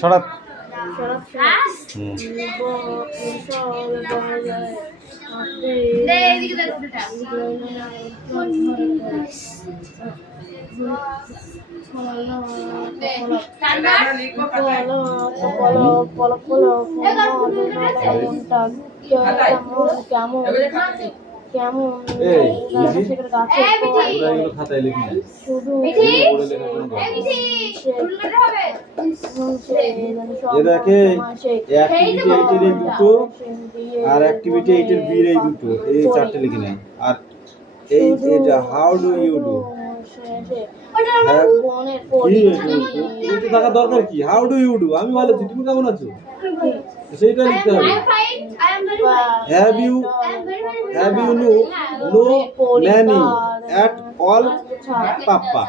শরৎ আর activity 8 এর B এই দুটো এই চারটে লিখে নেয় আর এই এটা হাউ ডু ইউ ডু কি থাকা দরকার কি হাউ ডু ইউ ডু আমি ভালো আছি তুমি কেমন আছো সেইটা লিখতে হবে have you know many at all papa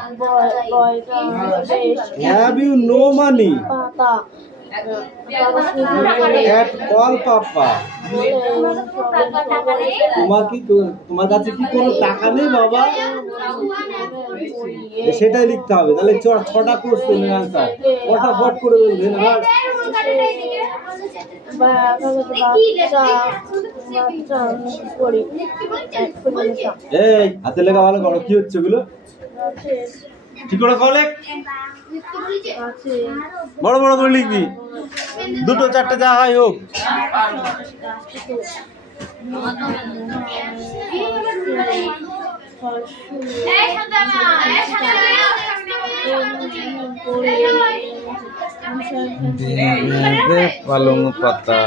have you no money at all papa তোমার কাছে কি কোনো টাকা নেই বাবা সেটাই লিখতে হবে তাহলে 6টা কোশ্চেনের आंसर ফটাফট করে বলবেন আর এই হাতে লেখা ভালো করো কি হচ্ছে ওগুলো ঠিক করে কলে বড় বড় করে লিখবি দুটো চারটে যা হয় হোক পালং পাতা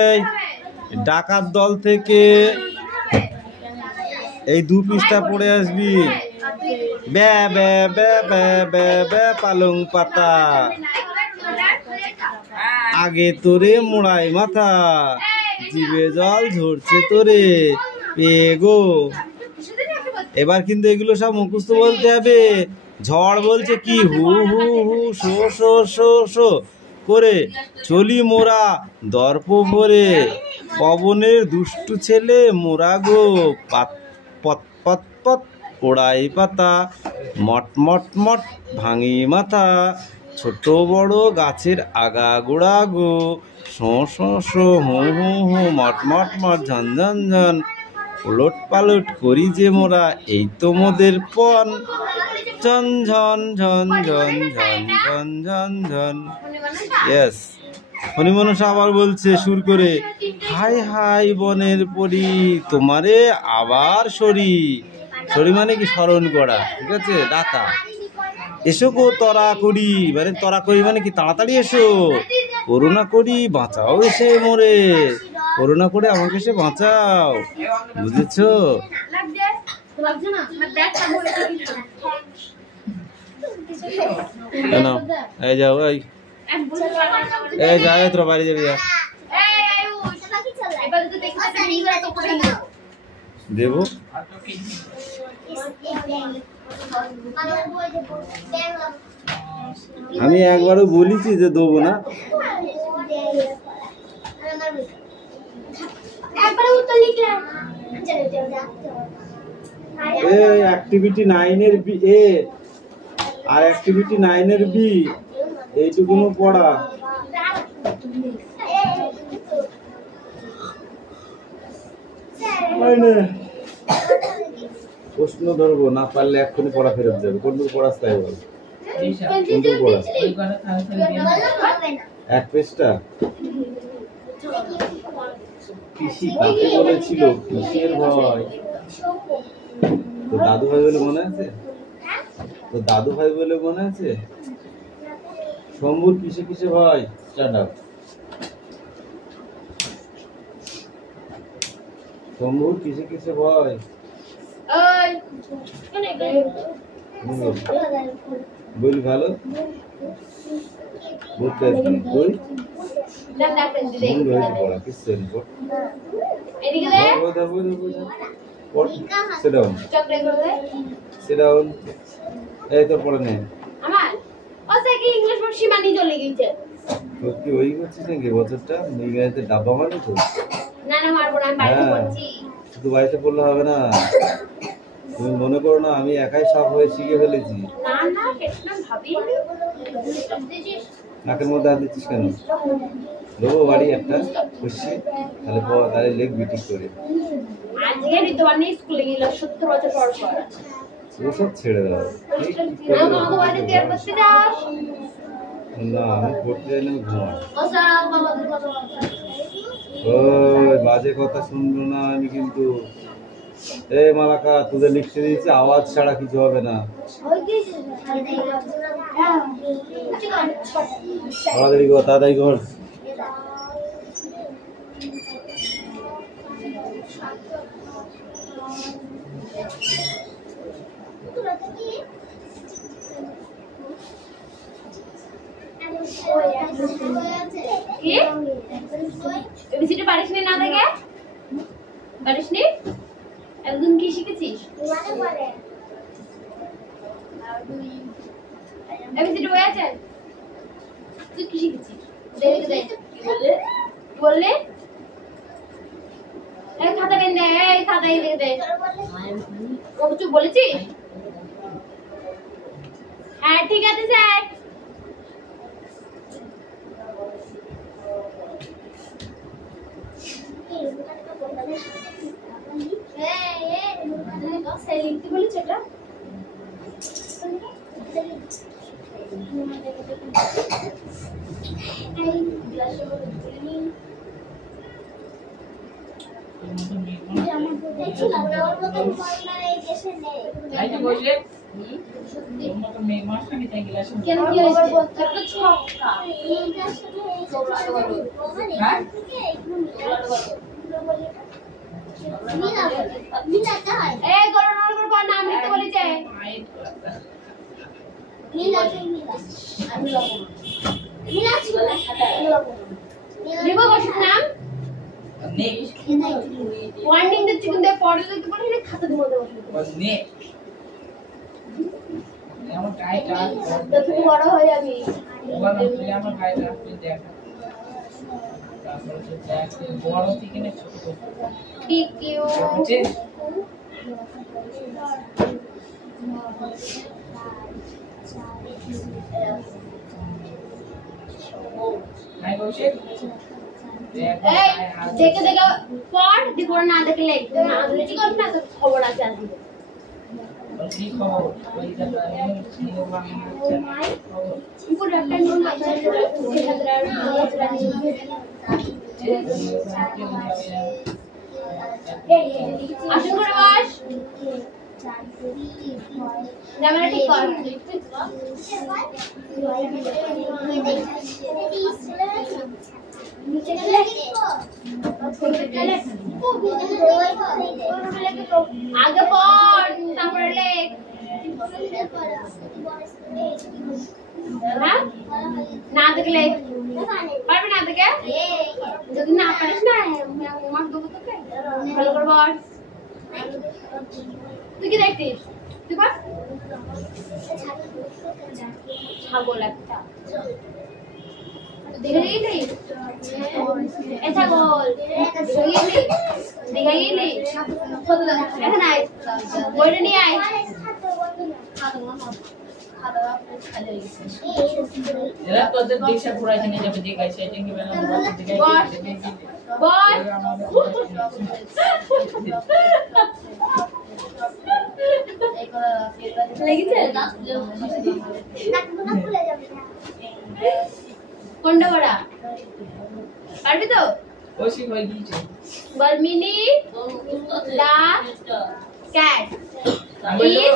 এই ডাকাত দল থেকে এই 2 পৃষ্ঠা পড়ে আসবি বে বে বে বে বে বে পালং পাতা আগে তোরে মোড়াই মাথা জিভে জল ঝরছে তোরে পেগো এবার কিন্তু এগুলো সব মুখস্থ বলতে হবে ঝড় বলছে কি হু হু হু শো শো শো শো করে চলি মোরা দর্প ভরে পবনের দুষ্টু ছেলে মোরা গো পত পত পত পোড়াই পাতা মট মট মট ভাঙি মাথা ছোট বড় গাছের আগা গোড়া গো শো শো শো হু হু হু মট মট মট ঝন ঝন ঝন উলট পালট করি যে মোরা এই তো মোদের পণ ঝন ঝন ঝন ঝন ঝন ঝন ঝন ঝন ইয়েস হরিমনসা আবার বলছে সুর করে হাই হাই বনের পরি তোমারে আবার সরি সরি মানে কি স্মরণ করা ঠিক আছে ডাকা এসো গো তরা করি মানে তরা করি মানে কি তাড়াতাড়ি এসো করুণা করি বাঁচাও এসে মোরে করুণা করে আমাকে এসে বাঁচাও বুঝেছো কেন এই যাও এই যাও তোর বাড়ি যাবি দেবো আমি একবারও বলেছি যে দেবো না অ্যাক্টিভিটি 9 এর বি এ আর অ্যাক্টিভিটি 9 এর বি এইটুকুনো পড়া প্রশ্ন ধরবো না পারলে এক্ষুনি পড়া ফেরত যাবে কোনটুকু পড়াস তাই বল কোনটুকু পড়াস এক পেজটা পিসি কাকে বলেছিল কিসের ভয় তো দাদু ভাই বলে মনে আছে তো দাদু ভাই বলে মনে আছে শম্ভুর কিসে কিসে ভয় স্ট্যান্ড আপ শম্ভুর কিসে কিসে ভয় বল ভালো বলতে বল পড়া কিসের পড় sit down এই তো পড়ে নে। আমার ওসে কি ইংলিশ পড় সীমানি চলে গেছে। তো কি ওই করছিস নাকি বছরটা ইংরেজিতে ডাব্বা মানে তো? না না মারবো না, আমি বাড়িতে পড়ছি। শুধু বাড়িতে পড়লে হবে না, তুমি মনে করো না আমি একাই সব হয়ে শিখে ফেলেছি। না না কেন ভাবি নাকের মধ্যে হাত দিচ্ছিস কেন? দেবো বাড়ি একটা খুশি, তাহলে তাহলে লিখবি ঠিক করে। আজকে ঋতুবানী স্কুলে গেল 70 বছর পর পর। ওসব ছেড়ে দাও। আমাকে বাড়িতে আর বসতে যাস না আমি পড়তে যাই না, আমি ঘুমাই। ওসা বাবাদের কথা ওই বাজে কথা শুনবো না আমি কিন্তু। এই মালাকা তোদের লিখতে দিয়েছি, আওয়াজ ছাড়া কিছু হবে না। তাড়াতাড়ি কর, তাড়াতাড়ি কর। এবিসিডি পারিস না দেখে? পারিস নি? একদিন কি শিখেছিস? এবিসিডি বই আছে? তুই কি শিখেছিস? দেখে দে। কি বললে? এই খাতা পেন দে, এই খাতা এই দেখে দে। ও কিছু বলেছিস? হ্যাঁ ঠিক আছে স্যার। লিখতে বলেছে এটা? কেন কি একটা ছক্কা এই গরুর পর নাম লিখতে বলেছে। লিখো বসুর নাম। ওয়ার্নিং দিচ্ছি কিন্তু পড়ে লিখতে পারবি না, খাতার মধ্যে বসে। আমার গাইটা তো তুমি বড় হয়ে যাবি। আমার গাইটা আপনি দেখ। তারপরে যে দেখ বড় থেকে না ছোট করতে। ঠিক ইউ বুঝছিস? হাই কৌশিক দেখ দেখে দেখে পড়, দেখো না দেখলে না রুচি করবে না তো খবর আছে আসবে। কি খবর? ওইটা তো আমি নিয়ে বানাচ্ছি খবর। পুরো একটা নোট আছে যেটা আসুন করে বস। ক্যামেরা ঠিক কর। আগে পড় তারপরে লেখ। হ্যাঁ না দেখলে পারবি না দেখে? যদি না পারিস না মার দেবো তোকে। ভালো করে বল। তুই কি দেখছিস? তুই বল। ছাগল একটা দেখে গেলি? এ ছাগল দেখে গেলি? দেখে গেলি? এখানে আয়, বইটা নিয়ে আয়। এরা তোদের দিশা পুরাইতে নিয়ে যাবে দেখাই সেটিং এ বেলা দেখাই বল লেগেছে কোনটা বড়া? পারবি তো? ওসি হয়ে গিয়েছে বল মিনি দা ক্যাট আমি তো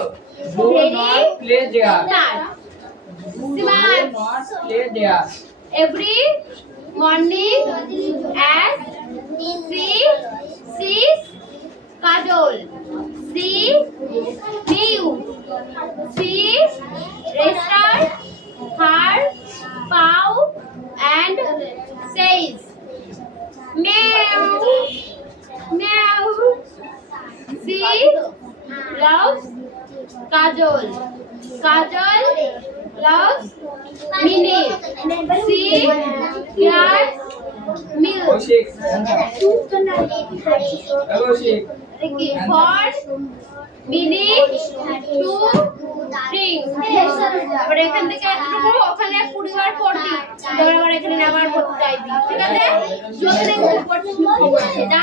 do not play there Simon do not play there every morning as she sees Kajol she knew she rested her paw and says meow meow she loves Kajol Loves mini. C. Glass milk. Kaushik Kaushik Ricky. For mini to drink. এবার এখান থেকে এতটুকু ওখানে 20 বার পড়তি। ধরে আবার এখানে আবার পড়তে চাইবি। ঠিক আছে? যদি দেখো পড়তে যা।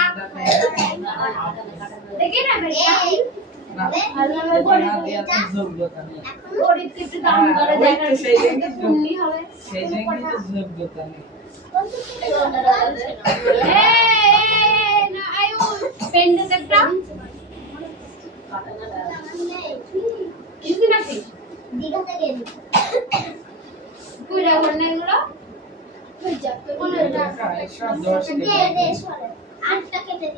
দেখি না বেটা। না দেয়া তো যোগ্যতা নেই পরিস্থিতি দাম করে জায়গা সেই জন্য শুননি হবে। সেই জন্য তো যোগ্যতা নেই না আয়ু পেন দে একটা কিছু নাকি দীঘাতে গেলি কই রাখো না এগুলো কই যা কোন সব 10 দে টাকা দে সরে 8 টাকা দে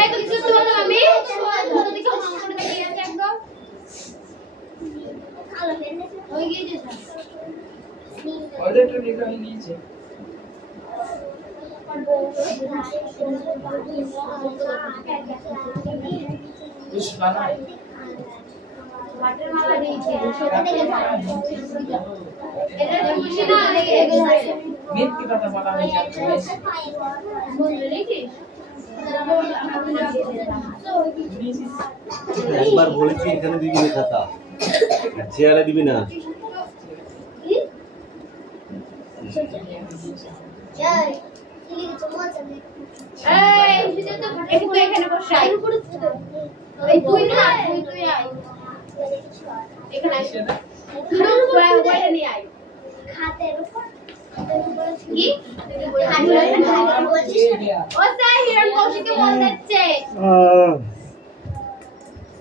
এই তো কিছু তো বললাম আমি ধরে দেখো মাম করে দিয়ে আছে একদম কালো পেন ওই গিয়ে যেটা ওদের তো লিখা হয়ে গিয়েছে পুষ্পা না বাটের মালা দিয়েছে এটা খুশি না এগুলো মিথ্যে কথা বলা হয়ে যাচ্ছে বুঝলি কি একবার বলেছি এখানে দিবি না খাতা চেয়ারে দিবি না জয় কি কিছু মজা নেই এই ভিতরে তো একটু এখানে বসে আই এই তুই না তুই আই এখানে আসে তুই ওইটা নিয়ে আই খাতের উপর কি ও স্যার হিরণ কৌশিককে বল দিচ্ছে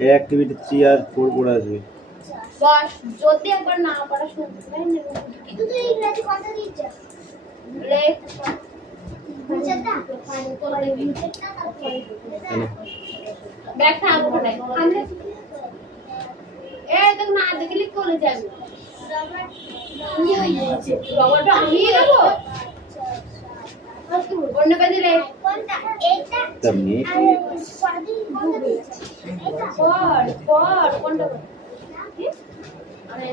এই অ্যাক্টিভিটি চেয়ার পড়ে আসবে বস যদি একবার না পড়া শুনতে পাই না কিন্তু তুই ইংরেজি কথা দিচ্ছিস লে বুঝছটা ব্যাগ থাক ওখানে আমরা এই তো না দেখলি কোলে যাবি রবারটা আমি নেবো কোন বাজে রে কোনটা এইটা তেমনি আর পরদি কোনটা দিচ্ছিস এইটা পড় কোনটা কি আরে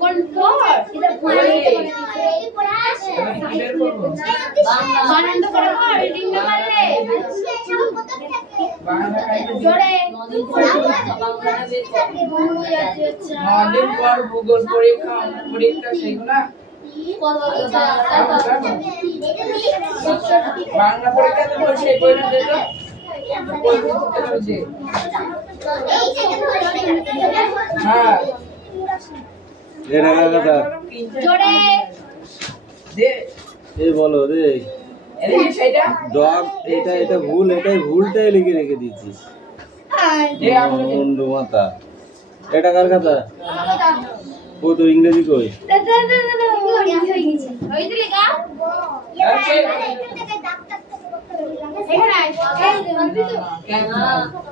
কোন পড় এটা পড়ে এই পড়া আছে বের করব আনন্দ করে পড় রিডিং না পারলে বাংলা কাইতে জোরে নদিন পর ভূগোল পরীক্ষা সেগুলো বাংলা পরীক্ষাতে বলছে এই বইটা দিত বই পড়তে হচ্ছে হ্যাঁ এটা কথা জোরে দে এই বলো রে এদিকে সেটা ডগ এটা ভুল এটাই ভুলটাই লিখে রেখে দিয়েছিস দে আমি মুন্ডু মাথা এটা কার কথা ও তো ইংরেজি কই ওই দিলে গা এখানে আয় কেন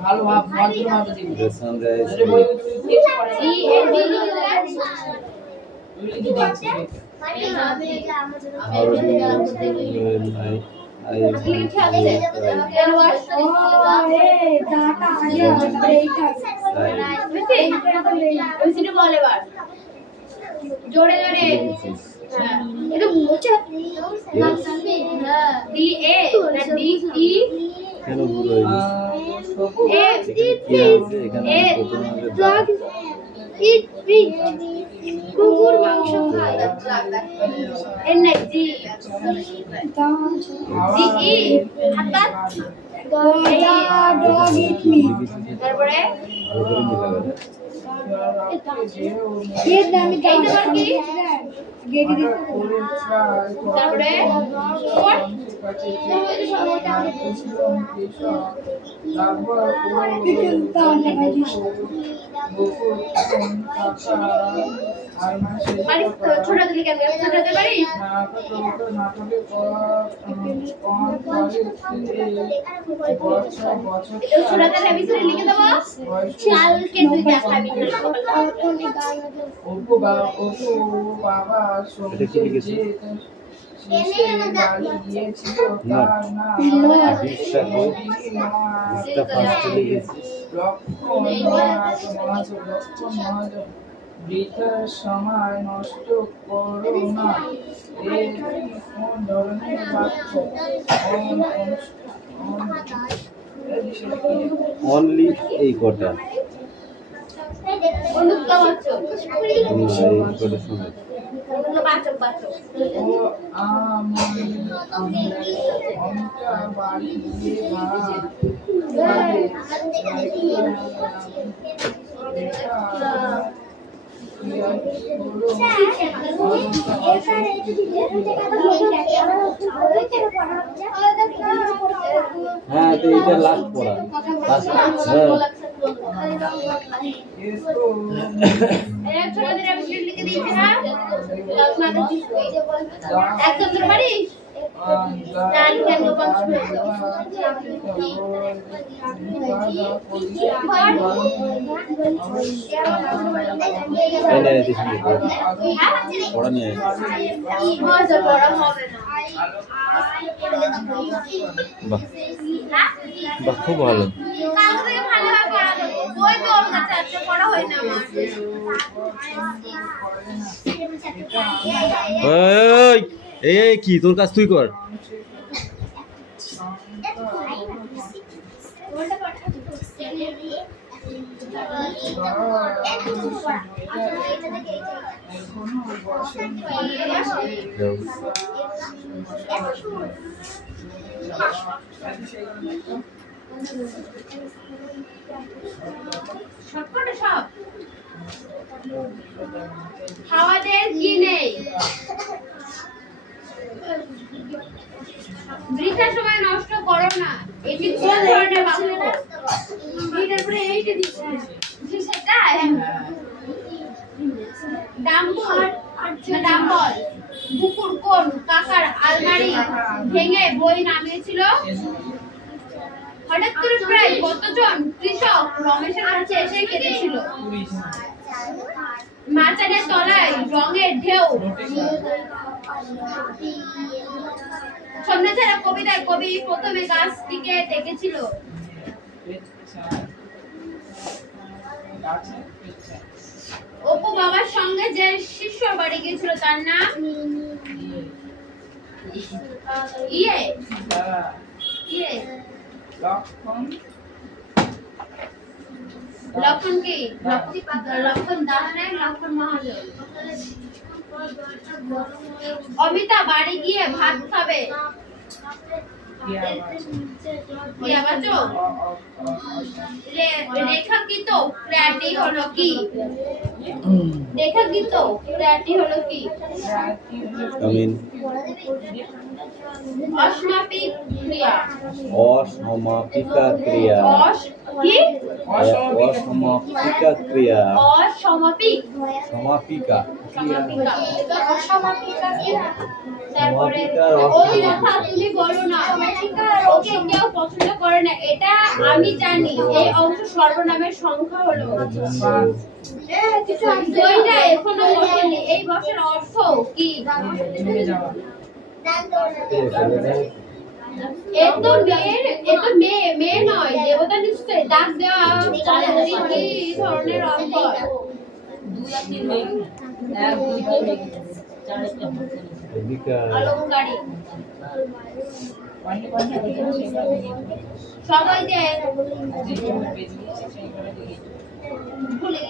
ভালো ভাব ভদ্র ভাবে দিবি সানরাইজ যদি বই তুই ই এ ডি লিখে লিখে দিচ্ছি হাউ ডু ইউ আই লিখে আছে দেন ওয়াশ ওই সিটে বল এবার জোরে জোরে এটা মুছে ডি এ না ডি ই কেন ভুল হয়ে গেছে এ কি আছে এখানে কুকুর মাংস খায় এর না জি জি ই হাত dog eat me তারপরে ये दामी এই তোমার কি गेट दे তারপরে কোট মানে ছোট দিলি কেন ছোট দিতে পারিস এটা ছোট দিলে ভিতরে লিখে দেবো চালকে তুই দেখাবি বাবা এটা কি লিখেছে? বাড়ি গিয়েছিল না। তার নাম ডিশটা কই? ডিশটা ফার্স্ট চলে গেছে। লক্ষণ মহাজন বৃথার সময় নষ্ট করো না। এর কোন ধরনের বাক্য? অনলি এই কটা অনুক্তা বাচ্চা এই কটা শুনে অনুক্তা বাচ্চা ও অমিতা বাড়ি গিয়ে হ্যাঁ তো এটা লাস্ট পড়া লাস্ট হ্যাঁ ছোটদের আমি লিখে দিয়েছি না একদম তোর বাড়ি জান কেন বংশ এই নে দিছি পড়া নিয়ে মজা পড়া হবে না বাহ বাহ খুব ভালো কালকে ভালোভাবে পড়া দেবো বই তো ওর কাছে আছে পড়া হয় না আমার এই কি তোর কাজ তুই কর সবকটা সব খাওয়াদের কি নেই বৃথা সময় নষ্ট করো না এটি কোন ধরনের বাক্য এটার পরে এইটা দিচ্ছে সেটা ডাম্বল ডাম্বল বুকুর কোন কাকার আলমারি ভেঙে বই নামিয়েছিল হঠাৎ করে প্রায় কতজন কৃষক রমেশের কাছে এসে কেঁদেছিল মাচানের তলায় রঙের ঢেউ সন্ধ্যাছাড়া কবিতায় কবি প্রথমে গাছটিকে দেখেছিল অপু বাবার সঙ্গে যে শিষ্যর বাড়ি গিয়েছিল তার নাম ইয়ে ইয়ে লক্ষণ কি লক্ষণ দাস নায়ক লক্ষণ মহাজন অমিতা বাড়ি গিয়ে ভাত খাবে রেখাঙ্কিত ক্রিয়াটি হলো কি রেখাঙ্কিত ক্রিয়াটি হলো কি আমিন অসমাপিক ক্রিয়া অসমাপিকা ক্রিয়া কি অসমাপিকা ক্রিয়া অসমাপিক সমাপিকা ক্রিয়া অসমাপিকা ক্রিয়া তারপরে সমাপিকার ওই কথা তুমি বলো না ওকে কেউ পছন্দ করে না এটা আমি জানি এই অংশ সর্বনামের সংখ্যা হলো দইটা এখনো বসেনি এই বছর অর্থ কি এ তো মেয়ে নয় দেবতা নিশ্চয় ডাক দেওয়া কি ধরনের অঙ্ক অলংকারী সবাই যে ভুলে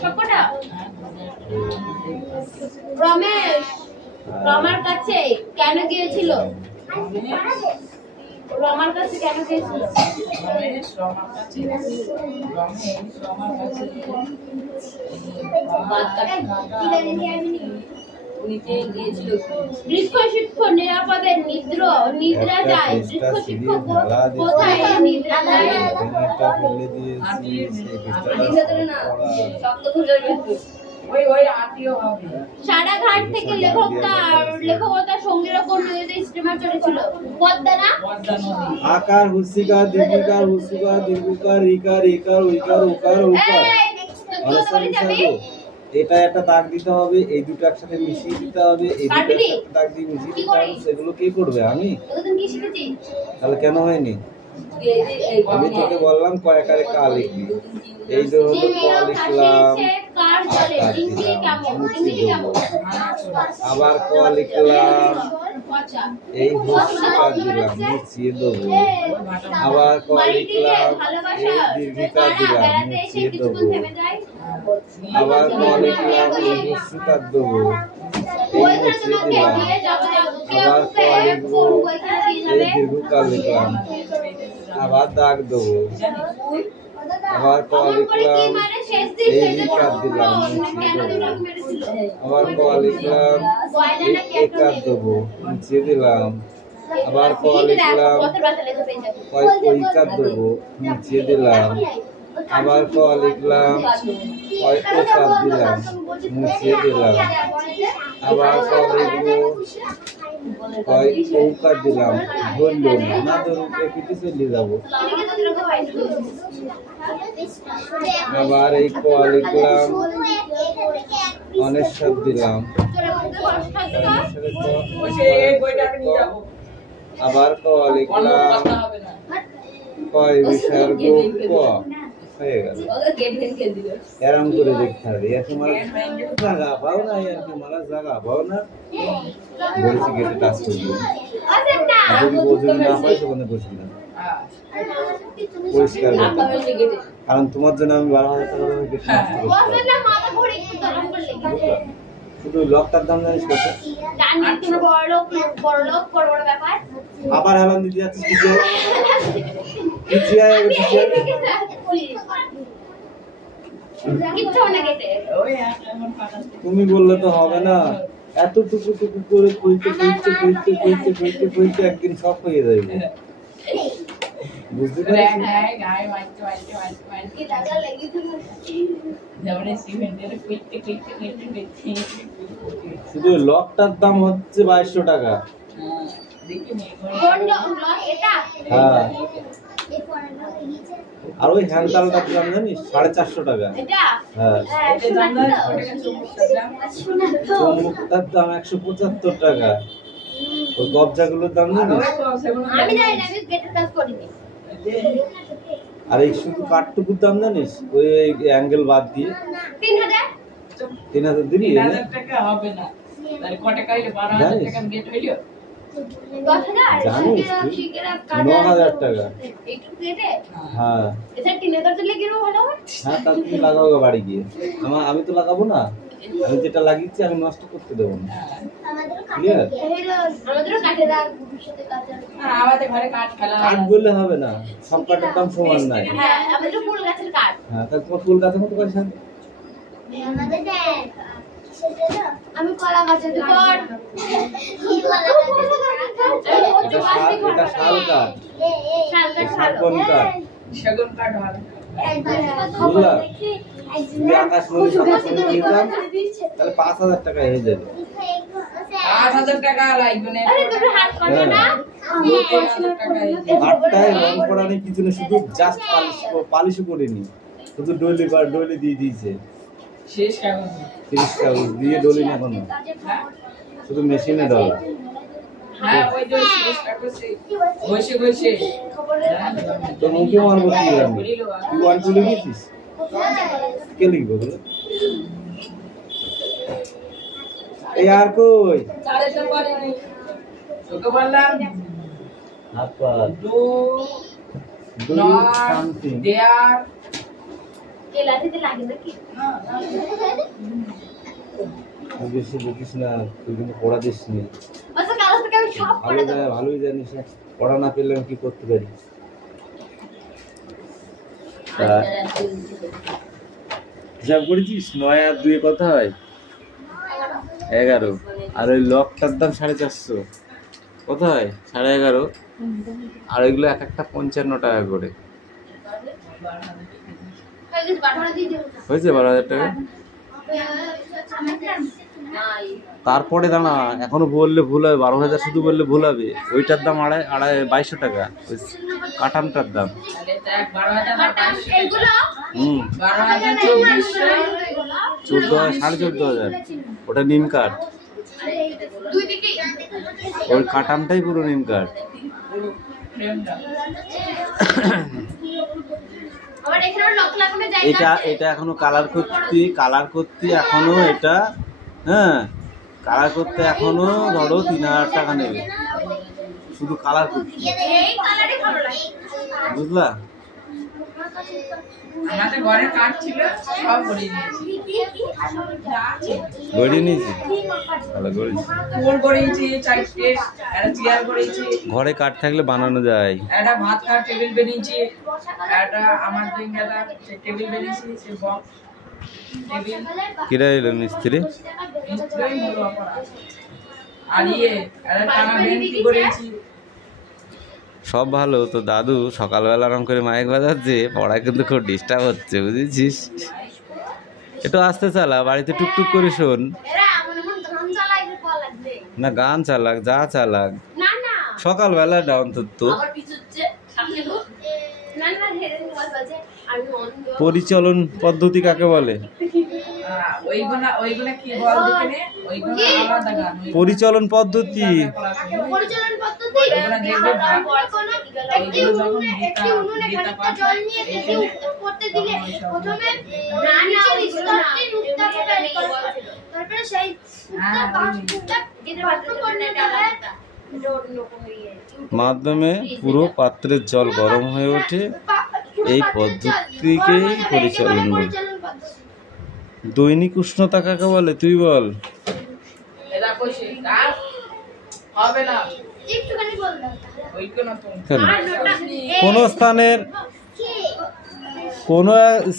সবকটা রমেশ রমার কাছে কেন গিয়েছিল রমার কাছে কেন গিয়েছিল বৃক্ষ শিক্ষক নিরাপদে নিদ্রা যায় বৃক্ষ শিক্ষক কোথায় নিদ্রা যায় সারাঘাট থেকে লেখকতার সঙ্গীরা কোন কোন নদীতে স্টিমার চলেছিল? পদ্মা না? পদ্মা নদী। আকার হুসিকার দীর্ঘিকার হুসুকার দীর্ঘিকার ইকার ইকার উইকার উকার উকার। সত্যি কথা বলি যাবি? এটা একটা দাগ দিতে হবে, এই দুটো একসাথে মিশিয়ে দিতে হবে, এই দুটো পারবি? একসাথে দাগ দিয়ে মিশিয়ে কি দিতে হবে। করিস? সেগুলো কি করবে? আমি? ওদের কি শিখেছিস? তাহলে কেন হয়নি? আমি তোকে বললাম কয়েকারে কা লিখবি। এই যে হলো ক লিখলাম, কার চলে? ইংরেজি কেমন? ইংরেজি কেমন? আবার ক লিখলাম, আচ্ছা। এই হুসিকার দিলাম, মুছিয়ে দেবো। আবার ক লিখলাম, এই দীর্ঘিকার দিলাম, মুছিয়ে দেবো। আবার ক লিখলাম, এই হুসিকার দেবো, এই মুছিয়ে দিলাম। আবার ক লিখবো, এই দীর্ঘকার লিখলাম, আবার দাগ দেবো। আবার ক লিখলাম, এই রিকার দিলাম, মুছিয়ে দেবো। আবার ক লিখলাম, এই একার দেবো, মুছিয়ে দিলাম। আবার ক লিখলাম, ওইকার দেবো, মুছিয়ে দিলাম। আবার ক লিখলাম, ওকার দিলাম, মুছিয়ে দিলাম। আবার ক লিখবো, ওকার দিলাম, ধরলো না, না ধরুকে পিঠে চলে যাবো। আবার এই ক লিখলাম, অনেশ্বর দিলাম। আবার ক লিখলাম, কয় বিসর্গ ক হয়ে গেল। এরম করে দেখতে হবে, তোমার জায়গা পাও না, তোমার জায়গা পাও না, বলেছি গেটে টাচ করবি। আর যদি যদি না পাই সেখানে বসবি না, পরিষ্কার করতে হবে। কারণ তোমার জন্য আমি 12,000 টাকা দামের গেট নষ্ট করতে হবে। শুধু লকটার দাম জানিস কত? আবার হেলান দিতে যাচ্ছিস কিছু তুমি বললে তো হবে না, এতটুকু টুকু করে কইতে কইতে কইতে কইতে কইতে কইতে একদিন সব হয়ে যাবে। বুঝতে পারছিস? শুধু লকটার দাম হচ্ছে 2200 টাকা। হ্যাঁ, আর ওই হ্যান্ডতালটার দাম জানিস 450 টাকা। হ্যাঁ, চুম্বকটার দাম 175 টাকা। ওই কবজাগুলোর দাম জানিস? আমি জানি না, আমি গেটের কাজ করিনি। আর এই শুধু কাঠটুকুর দাম জানিস? ওই অ্যাঙ্গেল বাদ দিয়ে 3000। 3000 দিবি? 3000 টাকা হবে না, তাহলে কত টাকা হইলো? 12,000 টাকা গেট হইলো। 10,000 জানিস তুই? 9,000 টাকা। এইটুকু গেটে হ্যাঁ এটা 3000 দিলে কি ভালো হবে? হ্যাঁ, তা তুমি লাগাও গো বাড়ি গিয়ে। আমি তো লাগাবো না, আমি যেটা লাগিয়েছি আমি নষ্ট করতে দেবো না। ক্লিয়ার? আমাদেরও কাঠের আর ভবিষ্যতে কাজ আছে। আমাদের ঘরে কাঠ ফেলা কাঠ বললে হবে না, সব কাঠের দাম সমান নাই। হ্যাঁ, আমাদের ফুল গাছের কাঠ। হ্যাঁ, তাহলে তোমার ফুল গাছের মতো করে সাজ। আমি কলা গাছের কর। এটা শাল কাঠ, শাল কাঠ ভালো। শালবন কাঠ। সেগুন কাঠ ভালো। বুঝলা? যদি আকাশমণি সাতাশমণি নিতাম তাহলে 5,000 টাকা হয়ে যাবে। 5,000 টাকা লাগবে না। আরে তুমি হাত কাটো না। 13,000 টাকা এই যে। আটটায় রং করা নেই, কিছু না, শুধু জাস্ট পালিশও করিনি, শুধু ডলি দিয়ে দিয়েছে। শেষ কাগজ। 30 কাগজ দিয়ে ডলি না এখনো, শুধু মেশিনে ডলা। হ্যাঁ, ওই যে শেষ কাগজ বসে বসে তো মুখে মারবো কি জানি? তুই 1 2 লিখেছিস? কে লিখবো বলো? এই আর কই? চালের পরে তোকে বললাম হাত পা ডু ডু নট সামথিং। দেয়ার। কেলাতে লাগে নাকি? তুই বেশি বকিস না, তুই কিন্তু পড়া দিস নি। আচ্ছা, কাল থেকে আমি সব করে দেব। ভালোই জানিস পড়া না পেলে আমি কি করতে পারি। হিসাব করেছিস? 9 আর 2 কত হয়? 11। আর ওই লকটার দাম 450। কত হয়? 11.5। আর ওইগুলো এক একটা 55 টাকা করে। হয়েছে 12,000 টাকা। তারপরে দাঁড়া, এখনো বললে ভুল হবে, 12,000 শুধু বললে ভুল হবে। ওইটার দাম 2200 টাকা, ওই কাটামটার দাম। তাহলে তো 12,000 এইগুলো 12,000 14,000 ওটা নিম কাঠ, দুই দিকে ওই কাটামটাই পুরো নিম কাঠ। ফ্রেমটা আবার এখানে লক লাগানো জায়গা এটা আছে। এটা এখনো কালার করতে এখনো এটা, হ্যাঁ কালার করতে এখনো ধরো 3,000 টাকা নেবে শুধু কালার করতে, এই কালারই ভালো লাগে। বুঝলা? আমাদের ঘরে কাঠ ছিল, সব গড়িয়ে দিয়েছি। গড়িয়ে নিয়েছি, ভালো গড়িয়েছি। ফুল গড়িয়েছি, চারটে একটা চেয়ার গড়িয়েছি, ঘরে কাঠ থাকলে বানানো যায়। একটা ভাত খাওয়ার টেবিল বানিয়েছি, একটা আমার দিনটা টেবিল বানিয়েছি, সে বক্স টেবিল কিরা এলো মিস্ত্রি? মিস্ত্রি হলো অপরা। আর একটা টানা বেঞ্চি গড়িয়েছি। সব ভালো তো, দাদু সকালবেলা আরাম করে মাইক বাজাচ্ছে, পড়া কিন্তু খুব ডিস্টার্ব হচ্ছে, বুঝেছিস? একটু আস্তে চালা, বাড়িতে টুকটুক করে শোন। এরা মনে মনে গান চালাইতে পাওয়া লাগবে। না গান চালাক, যা চালাক, না না সকালবেলা ডাউন তো। আবার পিছুচ্ছে সামনে গো। না না হেরে নিয়ে বাজে আমি অন্ধ। পরিচালন পদ্ধতি কাকে বলে? ওইগুলা কি বল দেখে, ওইগুলা আলাদা গান। পরিচালন পদ্ধতি পরিচালন পদ্ধতি ওইগুলা দেখবে একটি উনুনে খানিকটা জল নিয়ে তেতে করতে দিলে প্রথমে নিচের স্তরটি উত্তাপ করে, তারপরে সেই উত্তাপ গেটে ভালো করে ডালা মাধ্যমে পুরো পাত্রের জল গরম হয়ে ওঠে, এই পদ্ধতিকেই পরিচালন বলে। দৈনিক উষ্ণতা কাকে বলে তুই বল? এরা কইছে কার হবে না, একটুখানি বললাম ওইগুলো তো কেন? কোন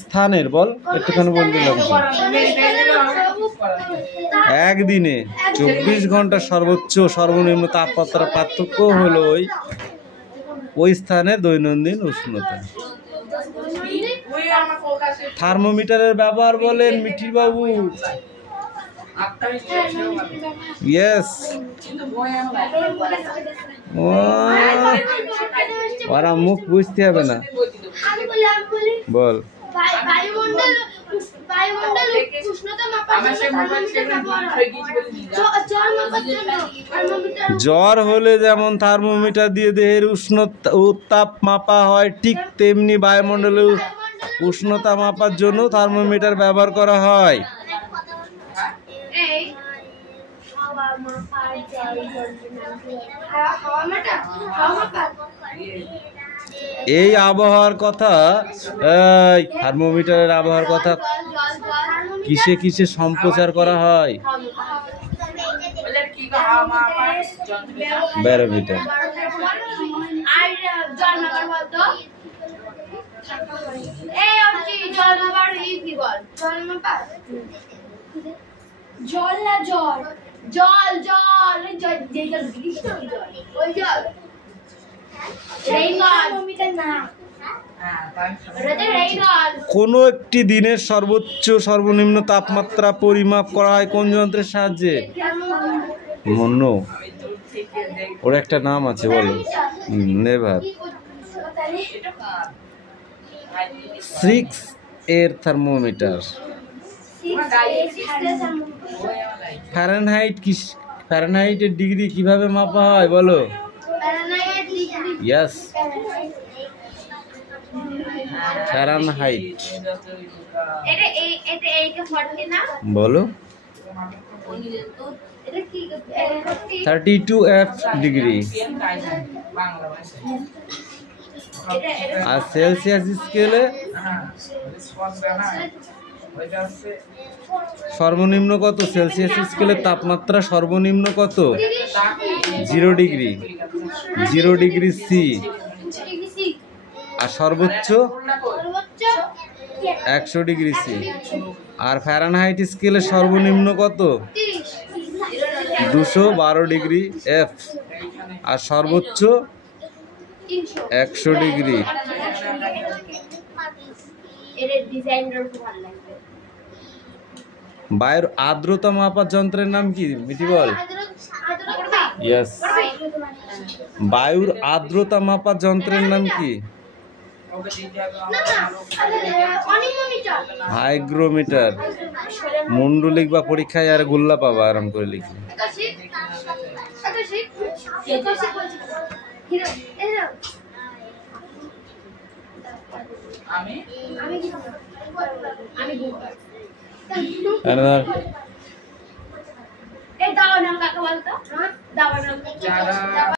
স্থানের বল, একটুখানি বল দিলাম। একদিনে 24 ঘন্টা সর্বোচ্চ সর্বনিম্ন তাপমাত্রা পার্থক্য হলো ওই স্থানে দৈনন্দিন উষ্ণতা। ওই আমার কাছে থার্মোমিটারের ব্যবহার বলেন মিঠির বাবু। ইয়েস, কিন্তু বই ওরা মুখ বুঝতে হবে না, আমি বলি বল। বায়ুমণ্ডল উষ্ণতা মাপার জন্য থার্মোমিটার ব্যবহার হয়। জ্বর মাপার জন্য থার্মোমিটার। জ্বর হলে যেমন থার্মোমিটার দিয়ে দেহের উত্তাপ মাপা হয়, ঠিক তেমনি বায়ুমণ্ডলের উষ্ণতা মাপার জন্য থার্মোমিটার ব্যবহার করা হয়। এই হাওয়া মাপার হাওয়া মাপার এই আবহাওয়ার কথা, এই থার্মোমিটারের আবহাওয়ার কথা কিসে কিসে সম্প্রচার করা হয়? বলে কি হাওয়া মাপার যন্ত্র, ব্যারোমিটার। আর জল মাপার বলতো এই অর্জি জল মাপার কি বল? জল মাপার জল না জল জল জল ওই জল যে জল বৃষ্টি ওই জল রেইনগল না হ্যাঁ তাই ওটা রেইনগল। কোনো একটি দিনের সর্বোচ্চ সর্বনিম্ন তাপমাত্রা পরিমাপ করা হয় কোন যন্ত্রের সাহায্যে? মন্য, আমি দূর থেকে দেখ ওর একটা নাম আছে, বলো। নেভার। 6 এর থার্মোমিটার। ফারেনহাইটের ডিগ্রি কিভাবে মাপা হয় বলো? Yes, Fahrenheit. এটা এইটা 40 না বলো। এটা কি 32F ডিগ্রি। বাংলা ভাষায় আর সেলসিয়াস স্কেলে হ্যাঁ রেসপন্স না ওইটা হচ্ছে সর্বনিম্ন কত? সেলসিয়াস স্কেলের তাপমাত্রা সর্বনিম্ন কত? 0 ডিগ্রি, 0 ডিগ্রি সি। আর সর্বোচ্চ 100 ডিগ্রি সি। আর ফারেনহাইট স্কেলে সর্বনিম্ন কত? 212 ডিগ্রি এফ। আর সর্বোচ্চ 100 ডিগ্রি। এর ডিজাইনটা খুব ভালো লাগবে। বায়ুর আর্দ্রতা মাপার যন্ত্রের নাম কি মিটি বল? ইয়েস। বায়ুর আর্দ্রতা মাপার যন্ত্রের নাম কি? ওকে দিতে হবে হাইগ্রোমিটার। মুন্ডু লিখবা পরীক্ষায় আর গুল্লা পাবা আরাম করে লিখলে। আমি এই দাও নাম কাকে বলতো? দাও নাম যারা